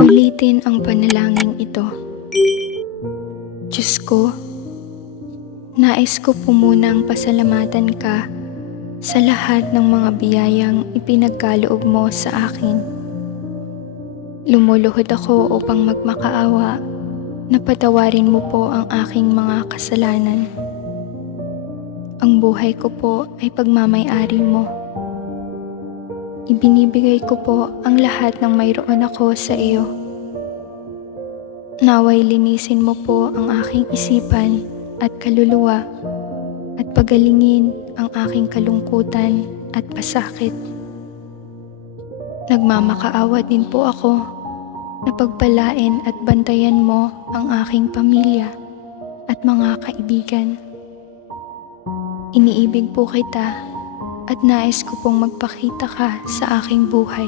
Ulitin ang panalangin ito. Diyos ko, nais ko po munang pasalamatan ka sa lahat ng mga biyayang ipinagkaloob mo sa akin. Lumuluhod ako upang magmakaawa na patawarin mo po ang aking mga kasalanan. Ang buhay ko po ay pagmamay-ari mo. Ibinibigay ko po ang lahat ng mayroon ako sa iyo. Naway linisin mo po ang aking isipan at kaluluwa at pagalingin ang aking kalungkutan at pasakit. Nagmamakaawa din po ako na pagpalain at bantayan mo ang aking pamilya at mga kaibigan. Iniibig po kita at nais ko pong magpakita ka sa aking buhay.